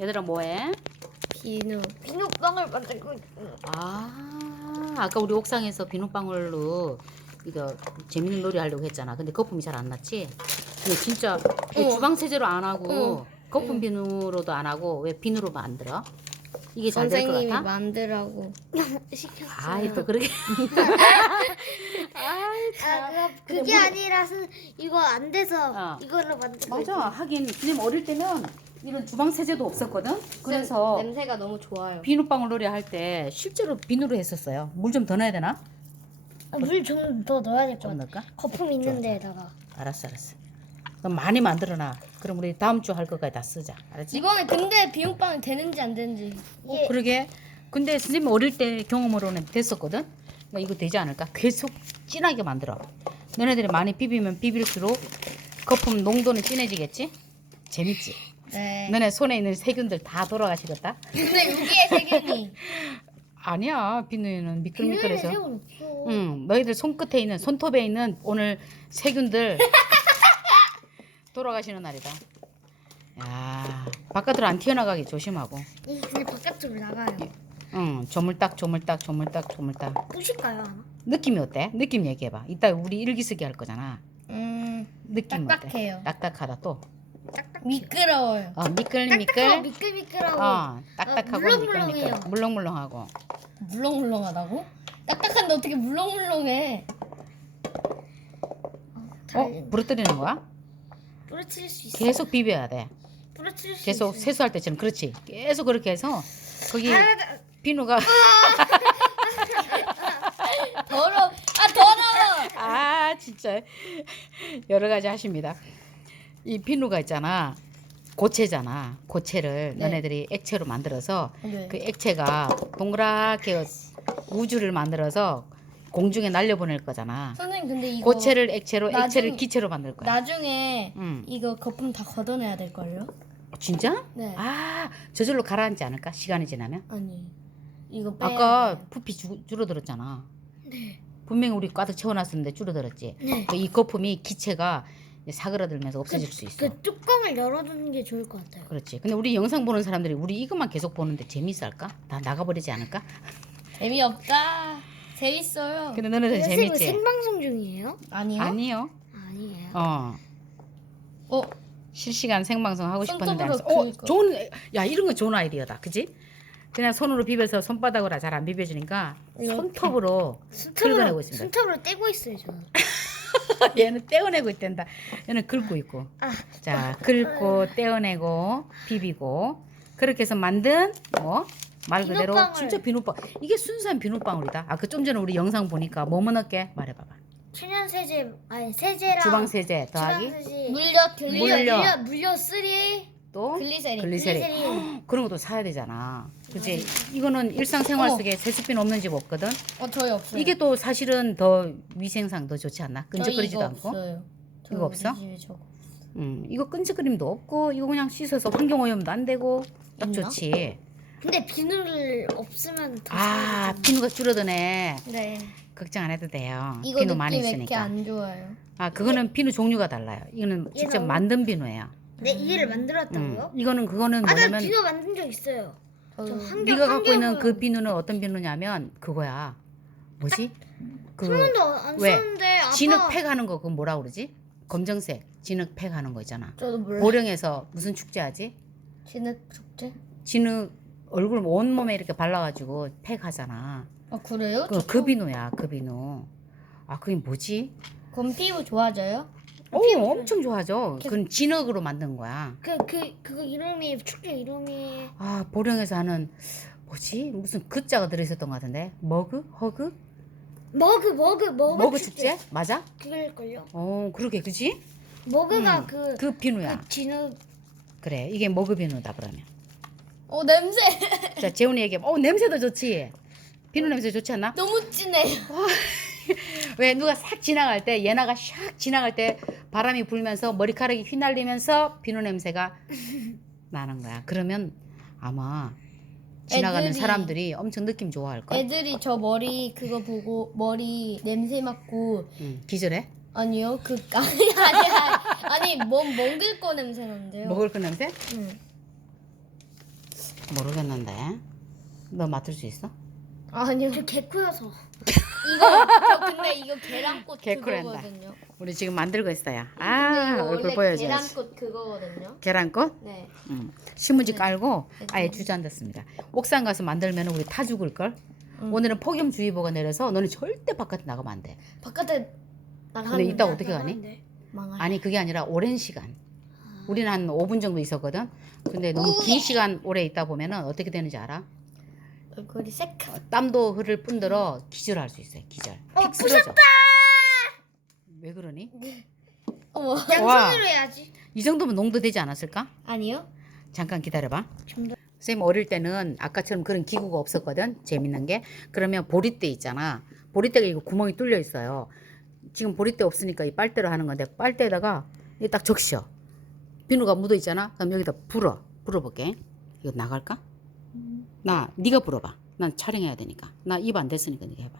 얘들아 뭐해? 비누. 비눗방울 만들고 있어요. 아 아까 우리 옥상에서 비눗방울로 이거 재밌는 놀이 하려고 했잖아. 근데 거품이 잘 안 났지? 근데 진짜 이 어. 주방 세제로 안 하고 어. 거품 비누로도 안 하고 왜 비누로 만들어? 이게 잘 될 것 선생님이 같아? 만들라고. 시켰어요. 아이 또 그러게 아, 그거 그게 아니라 선 이거 안 돼서 어. 이걸로 만들고 맞아 하긴 선생님 어릴 때는 이런 주방 세제도 없었거든 그래서 냄새가 너무 좋아요. 비눗방울 놀이 할 때 실제로 비누로 했었어요 물 좀 더 넣어야 되나? 물 좀 더 넣어야 될 것 좀 같아. 넣을까? 거품 있는 데에다가. 알았어 알았어 그럼 많이 만들어놔 그럼 우리 다음 주할 것까지 다 쓰자 알았지? 이번에 근데 비눗방울 되는지 안 되는지. 어, 그러게. 근데 선생님 어릴 때 경험으로는 됐었거든. 그러니까 이거 되지 않을까? 계속 진하게 만들어. 너네들이 많이 비비면 비빌수록 거품 농도는 진해지겠지? 재밌지? 네. 너네 손에 있는 세균들 다 돌아가시겠다? 근데 여기에 세균이. 아니야. 비누에는 미끌미끌해서. 세운 없어. 응. 너희들 손끝에 있는 손톱에 있는 오늘 세균들 돌아가시는 날이다. 야, 바깥으로 안 튀어나가게 조심하고. 이게 그냥 바깥으로 나가요. 응, 조물딱 조물딱 조물딱 조물딱. 뿌실까요? 하나? 느낌이 어때? 느낌 얘기해봐. 이따 우리 일기 쓰기 할 거잖아. 음. 느낌 딱딱해요. 어때? 딱딱하다 또. 미끄러워요. 어, 미끌 딱딱하고 미끌. 미끌 미끌하고. 어, 딱딱하고 미끌. 물렁물렁해요. 물렁물렁하고. 물렁물렁하다고? 딱딱한데 어떻게 물렁물렁해? 어, 부러뜨리는 거야? 부러뜨릴 수 있어. 계속 비벼야 돼. 부러뜨릴 수 계속 있어. 세수할 때처럼 그렇지. 계속 그렇게 해서 거기 아, 나- 비누가 더러. 아 더러워. 아 진짜 여러 가지 하십니다. 이 비누가 있잖아. 고체잖아. 고체를 네. 너네들이 액체로 만들어서 네. 그 액체가 동그랗게 우주를 만들어서 공중에 날려보낼 거잖아. 선생님 근데 이거 고체를 액체로, 나중- 액체를 기체로 만들 거야. 나중에 응. 이거 거품 다 걷어내야 될 걸요? 진짜? 네. 아 저절로 가라앉지 않을까? 시간이 지나면? 아니 이거 빼야 아까. 부피 줄- 줄어들었잖아. 네. 분명히 우리 가득 채워놨었는데 줄어들었지. 네. 이 거품이 기체가 사그라들면서 없어질 수 있어. 그 뚜껑을 열어두는 게 좋을 것 같아요. 그렇지. 근데 우리 영상 보는 사람들이 우리 이것만 계속 보는데 재밌을까? 다 나가버리지 않을까? 재미없다. 재밌어요. 근데 너네들 선생님 재밌지? 생방송 중이에요? 아니요? 아니요. 아니에요. 어. 어 실시간 생방송 하고 싶었는데 안 손톱으로 했어. 어. 좋은 야 이런 거 좋은 아이디어다. 그지? 그냥 손으로 비벼서 손바닥으로 잘 안 비벼지니까. 손톱으로 긁어내고 있습니다. 손톱으로 떼고 있어요 저는. 얘는 떼어내고 있단다. 얘는 긁고 있고. 아, 자, 긁고 떼어내고 비비고 그렇게 해서 만든 뭐 말 그대로 비눗방울. 진짜 비눗방 이게 순수한 비눗방울이다. 아까 좀 전에 우리 영상 보니까 뭐뭐 넣게 말해봐봐. 천연 세제 아니 세제랑 주방 세제 더하기 세제 물엿 글리 물엿. 물려 물려 쓰리 또 글리세린. 글리세린 글리세린. 그런 것도 사야 되잖아. 그지? 이거는 일상생활 어머. 속에 세수빈 없는 집 없거든. 어 저희 없어요. 이게 또 사실은 더 위생상 더 좋지 않나? 끈적거리지도 이거 않고. 없어요. 저희 이거 없어? 우리 집에 저거. 음, 이거 끈적거림도 없고 이거 그냥 씻어서 환경 오염도 안 되고 딱 있나? 좋지. 근데 비누를 없으면 더 아, 사야지. 비누가 줄어드네. 네. 걱정 안 해도 돼요. 이거 비누 느낌 많이 왜 이렇게 있으니까. 안 좋아요? 아, 그거는 비누 종류가 달라요. 이거는 직접 얘는 만든 비누예요. 네 이를 만들었다고요? 음, 이거는 그거는 아나 뭐냐면 비누 만든 적 있어요. 환경 네가 갖고 있는 환경은 그 비누는 어떤 비누냐면 그거야. 뭐지? 그한 번도 안 왜? 썼는데 아빠 진흙팩 하는 거 그거 뭐라 그러지? 검정색 진흙팩 하는 거 있잖아. 저도 몰라. 보령에서 무슨 축제 하지? 진흙 축제? 진흙 얼굴 온 몸에 이렇게 발라가지고 팩 하잖아. 아 그래요? 그, 그 비누야, 그 비누. 아, 그게 뭐지? 그럼 피부 좋아져요? 오, 피부 엄청 좋아져. 그건 진흙으로 만든 거야. 그 그 그거 이름이 축제 이름이 아, 보령에서 하는 뭐지? 무슨 그 자가 들어있었던 것 같은데? 머그? 허그? 머그 머그 머그, 머그 축제? 맞아? 그걸걸요. 어, 그러게, 그지? 머그가 음, 그, 그 비누야. 그 진흙 그래, 이게 머그 비누다, 그러면. 어 냄새 자, 재훈이 얘기해. 어, 냄새도 좋지? 비누 냄새 좋지 않나? 너무 진해요. 왜 누가 싹 지나갈 때, 얘나가 샥 지나갈 때 바람이 불면서 머리카락이 휘날리면서 비누 냄새가 나는 거야. 그러면 아마 지나가는 애들이- 사람들이 엄청 느낌 좋아할 거야. 애들이 저 머리 그거 보고 머리 냄새 맡고 응, 기절해? 아니요 그 아니 아니 아니 아니 뭐 먹을 거 냄새 나는데요. 먹을 그 냄새? 응. 모르겠는데. 너 맡을 수 있어? 아니요. 저 개코여서. 이거 저 근데 이거 계란꽃 개꿀한다. 그거거든요. 우리 지금 만들고 있어요. 근데 아, 이거 얼굴 원래 보여줘야지. 계란꽃 그거거든요. 계란꽃? 네. 응. 신문지 네. 깔고 네. 아예 주저앉았습니다. 옥상 가서 만들면 우리 타 죽을 걸. 응. 오늘은 폭염주의보가 내려서 너는 절대 바깥에 나가면 안 돼. 바깥에 근데 이따 어떻게 가니? 망할. 아니 그게 아니라 오랜 시간. 우리는 한 5분 정도 있었거든. 근데 너무 긴 시간 오래 있다 보면은 어떻게 되는지 알아? 얼굴이 새까. 어, 땀도 흐를 뿐더러 기절할 수 있어요. 기절. 어, 픽 쓰러져. 왜 그러니? 어머. 양손으로 해야지. 이 정도면 농도 되지 않았을까? 아니요. 잠깐 기다려봐. 좀 더. 선생님 어릴 때는 아까처럼 그런 기구가 없었거든. 재밌는 게. 그러면 보리대 있잖아. 보리대가 이거 구멍이 뚫려 있어요. 지금 보리대 없으니까 이 빨대로 하는 건데 빨대에다가 이딱 적셔. 비누가 묻어 있잖아. 그럼 여기다 불어. 불어볼게. 이거 나갈까? 나 네가 불어봐. 난 촬영해야 되니까. 나 입 안 됐으니까 네가 해봐.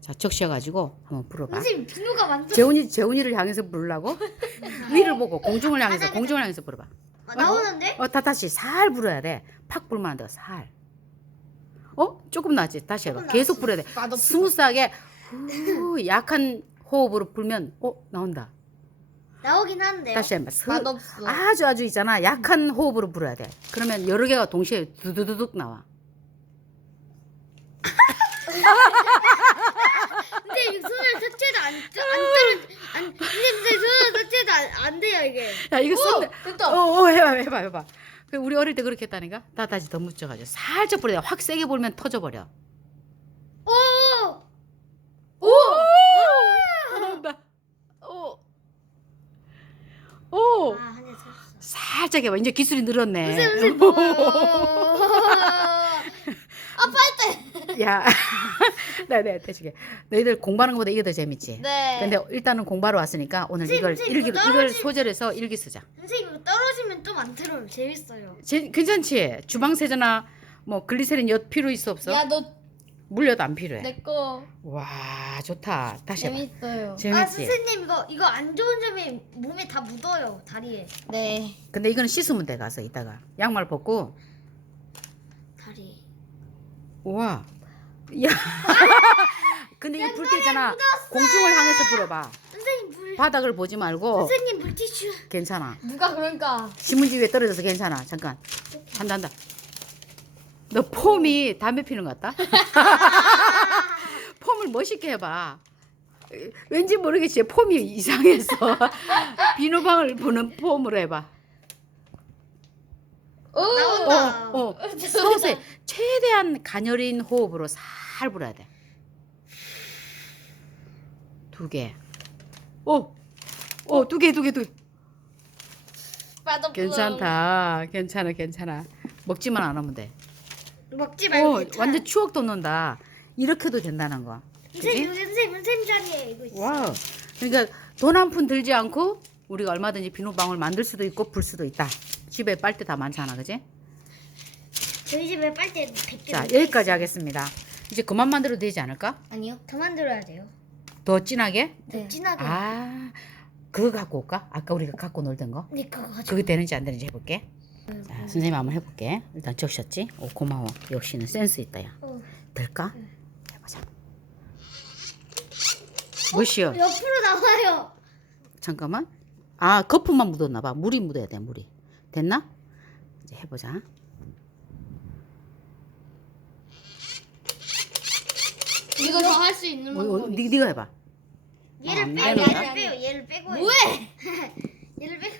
자 적셔가지고 한번 불어봐. 선생님 비누가 완전 재훈이 재훈이를 향해서 부르려고 위를 보고 공중을 향해서 공중을 향해서 불어봐. 아, 나오는데? 어, 다 다시 살 불어야 돼. 팍 불면 안 돼. 살. 어? 조금 나지. 다시 해봐. 계속. 불어야 돼. 스무스하게 후, 약한 호흡으로 불면 어 나온다. 나오긴 하는데요. 다시. 스- 맛없어. 아주 아주 있잖아. 약한 호흡으로 불어야 돼. 그러면 여러 개가 동시에 두두두둑 나와. 근데 이 손을 터치해도 안, 안 떨어, 안, 근데 근데 손을 터치해도 안, 안 돼요, 이게. 야 이거 쓴. 됐다. 어, 어 해봐 해봐 해봐. 그 우리 어릴 때 그렇게 했다니까. 다 다시 더 묻혀가지고 살짝 불어야 돼. 확 세게 불면 터져버려. 오! 오! 나온다. 오. 오. 아, 한개 터졌어. 살짝 해봐. 이제 기술이 늘었네. 선생님, 선생님. 야, 네, 네, 대시게. 너희들 공부하는 것보다 이게 더 재밌지. 네. 근데 일단은 공부하러 왔으니까 오늘 이걸 선생님, 일기 이거 이걸 떨어지- 소절해서 일기 쓰자. 선생님, 이거 떨어지면 좀안 틀어요. 재밌어요. 제, 괜찮지? 주방 세제나 뭐 글리세린 엿 필요 있어 없어? 야 너 물엿 안 필요해. 내거 와, 좋다. 다시 해봐. 재밌어요. 아, 재밌지? 선생님, 이거, 이거 안 좋은 점이 몸에 다 묻어요, 다리에. 네. 근데 이거는 씻으면 돼 가서 이따가 양말 벗고. 다리. 와, 야. 근데 이거 불 때잖아. 공중을 향해서 불어봐. 선생님, 물. 바닥을 보지 말고 선생님, 물티슈. 괜찮아. 누가 그러니까 신문지 위에 떨어져서 괜찮아. 잠깐. 한다 한다. 너 폼이 담배 피는 것 같다. 폼을 멋있게 해봐. 왠지 모르겠지. 폼이 이상해서 비누방을 부는 폼으로 해봐. 오. 나온다. 어, 어. 서서히 최대한 가녀린 호흡으로 살 불어야 돼. 두 개. 오, 오, 두 개, 두 개, 두 개. 맛없어. 괜찮다. 괜찮아, 괜찮아. 먹지만 안 하면 돼. 먹지 말고. 오, 괜찮아. 완전 추억 돋는다. 이렇게도 된다는 거. 선생님, 그지? 선생님, 선생님 자리에 이거 있어. 와우. 그러니까 돈 한 푼 들지 않고 우리가 얼마든지 비누방울 만들 수도 있고 불 수도 있다. 집에 빨대 다 많잖아, 그지? 저희 집에 빨대 100개. 자, 여기까지 하겠습니다. 이제 그만 만들어도 되지 않을까? 아니요. 더 만들어야 돼요. 더 진하게? 네. 진하게. 아, 그거 갖고 올까? 아까 우리가 갖고 놀던 거? 네, 그거 가져. 그게 되는지 안 되는지 해볼게. 자, 선생님 한번 해볼게. 일단 적셨지? 오, 고마워. 역시는 센스 있다, 야. 어. 될까? 해보자. 뭐시여? 옆으로 나와요. 잠깐만. 아, 거품만 묻었나 봐. 물이 묻어야 돼, 물이. 됐나? 이제 해보자. 이거 더 할 수 있는 어, 어, 방법이. 니, 니가 해봐. 얘를. 되는데? 얘를 빼요. 얘를 빼고. 뭐해? 얘를 빼고.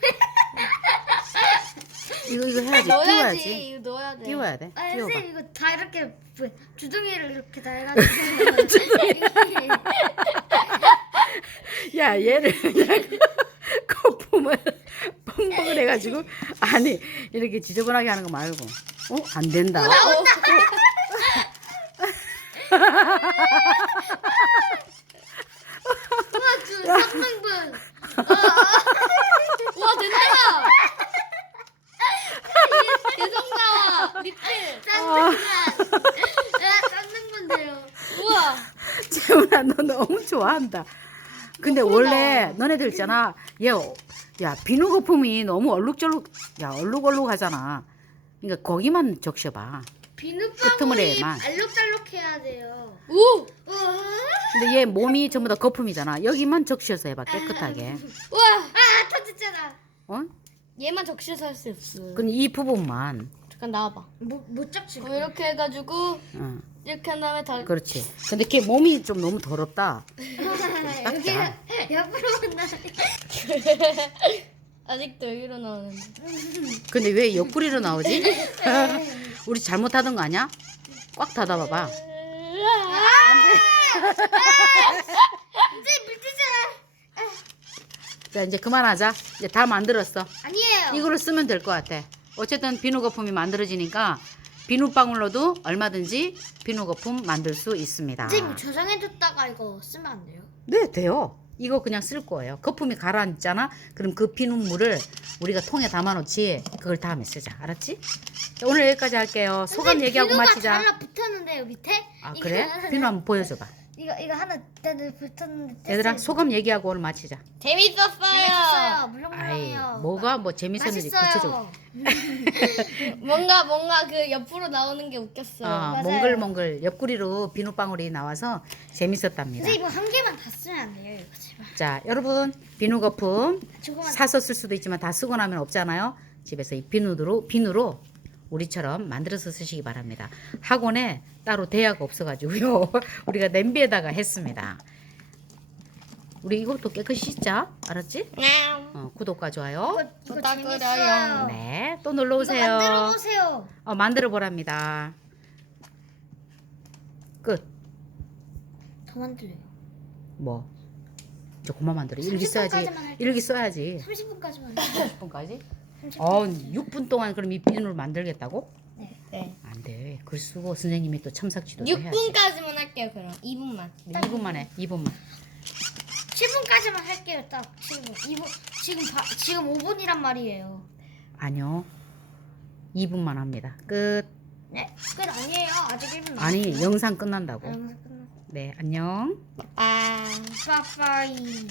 이거, 이거 해야지. 넣어야지. 띄워야지. 이거 넣어야 돼. 띄워야 돼. 아, 띄워봐. 선생님 이거 다 이렇게 뭐, 주둥이를 이렇게 다 해가지고. 야, 얘를 그냥 거품을 뻥뻥을 해가지고. 아니, 이렇게 지저분하게 하는 거 말고. 어? 안 된다. 그 3등분. 와 된다. 계속 나와. 리필. 쌍등분. 3등분 돼요. 우와. 재훈아, 너 너무 좋아한다. 근데 원래 너네들 있잖아. 얘, 야, 비누 거품이 너무 얼룩절룩, 야, 얼룩얼룩 하잖아. 그러니까 거기만 적셔봐. 비눗방울이 끄트머리에만. 알록달록해야 돼요. 오! 우와. 근데 얘 몸이 전부 다 거품이잖아. 여기만 적셔서 해봐 깨끗하게. 우와! 아 터졌잖아. 어? 얘만 적셔서 할 수 없어. 근데 이 부분만. 잠깐 나와봐. 못못 잡지. 그럼 이렇게 해가지고 어, 이렇게 한 다음에 다 그렇지. 근데 걔 몸이 좀 너무 더럽다. 여기 닦자. 옆으로 나. 아직도 여기로 나오는데. 근데 왜 옆구리로 나오지? 우리 잘못하던 거 아니야? 꽉 닫아봐봐. 이제 물티자. 자 이제 그만하자. 이제 다 만들었어. 아니에요. 이걸로 쓰면 될 것 같아. 어쨌든 비누 거품이 만들어지니까 비누 방울로도 얼마든지 비누 거품 만들 수 있습니다. 선생님 저장해뒀다가 이거 쓰면 안 돼요? 네, 돼요. 이거 그냥 쓸 거예요. 거품이 가라앉잖아. 그럼 그 비눗물을 우리가 통에 담아놓지. 그걸 다음에 쓰자. 알았지? 자, 오늘 여기까지 할게요. 소감 선생님, 얘기하고 비누가 마치자. 달라붙었는데요 밑에? 아 그래? 비누 한번 보여줘봐. 이거 이거 하나 때는 붙었는데. 얘들아 뗐어요. 소감 얘기하고 오늘 마치자. 재밌었어요. 재밌었어요. 아이 물렁물렁해요. 뭐가 뭐 재밌었는지 구체적으로. 맛있어요. 뭔가 뭔가 그 옆으로 나오는 게 웃겼어. 어, 맞아요. 몽글몽글 옆구리로 비누방울이 나와서 재밌었답니다. 선생님 이거 한 개만 다 쓰면 안 돼요 이거 제발. 자 여러분 비누 거품 조금만. 사서 쓸 수도 있지만 다 쓰고 나면 없잖아요. 집에서 이 비누로 비누로 우리처럼 만들어서 쓰시기 바랍니다. 학원에 따로 대야가 없어가지고요. 우리가 냄비에다가 했습니다. 우리 이것도 깨끗이 씻자. 알았지? 냥. 어, 구독과 좋아요. 이거, 이거 부탁드려요. 재밌어요. 네, 또 놀러 이거 만들어 오세요. 보세요. 어, 만들어 보랍니다. 끝. 더 만들래요. 뭐? 이제 그만 만들어. 일기 써야지. 30분까지만 할게요. 일기 써야지. 30분까지만. 30분까지? 어, 6분 동안 그럼 이 비누를 만들겠다고? 돼. 글 쓰고 선생님이 또 첨삭지도 해야지. 6분까지만 할게요. 그럼 2분만. 네, 2분만 해. 2분만. 7분까지만 할게요. 딱 7분. 2분 지금 바, 지금 5분이란 말이에요. 아니요. 2분만 합니다. 끝. 네. 끝 아니에요. 아직 1분 아니, 영상 끝난다고. 영상 끝났어. 네, 안녕. 아. 빠빠이.